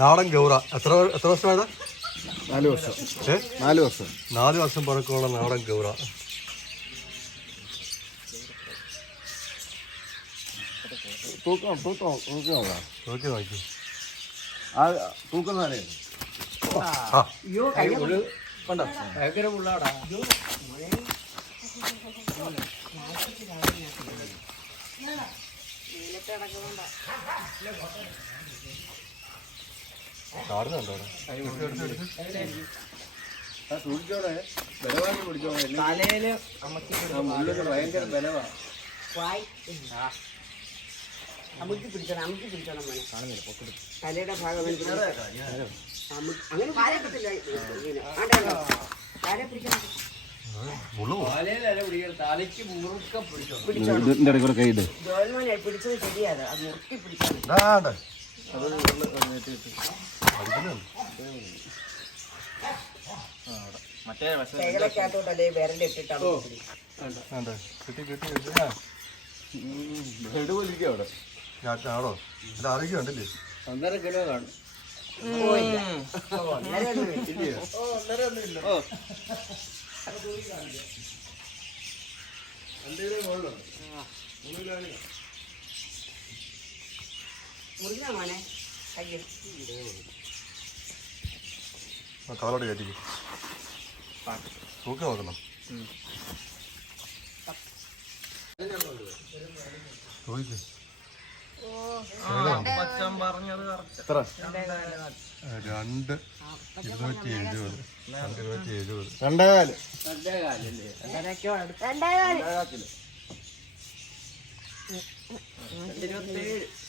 നാടൻ ഗൗറ. എത്ര വർഷമായത്? 4 വർഷം. 4 വർഷം. 4 വർഷം പഴക്കമുള്ള നാടൻ ഗൗറ. തൂക്കം നോക്കി. ആ തൂക്കം തന്നെ ഭയങ്കര ഉള്ളാടാ. സൂക്ഷിച്ചോടെ ബലവാക്കി പിടിച്ചോളെ. തലയില് ഭയങ്കര ബലവാ. അമുക്കി പിടിച്ചോണം മോനെ. തലയുടെ ഭാഗം അങ്ങനെ പാരക്കത്തില്ല. കാലെ പിടിക്കണം. തലയ്ക്ക് മുറുക്കം ജോൽമോനെ പിടിച്ചത് ശരിയാണ്. അത് മുറുക്കി പിടിക്കണം. തേകളക്കകത്തോട്ടല്ലേ വിരലിട്ടിട്ടാണ് ആണോ? എന്റെ ആരോഗ്യം കണ്ടില്ലേ? 1.5 കിലോ കാണും. മുറിഞ്ഞ മോനെ കയ്യിൽ കാലോട് കയറ്റിക്ക്. തൂക്കി നോക്കണം. ചോദിക്ക്. പറഞ്ഞത് 2,270. 2.5. 2.5 227.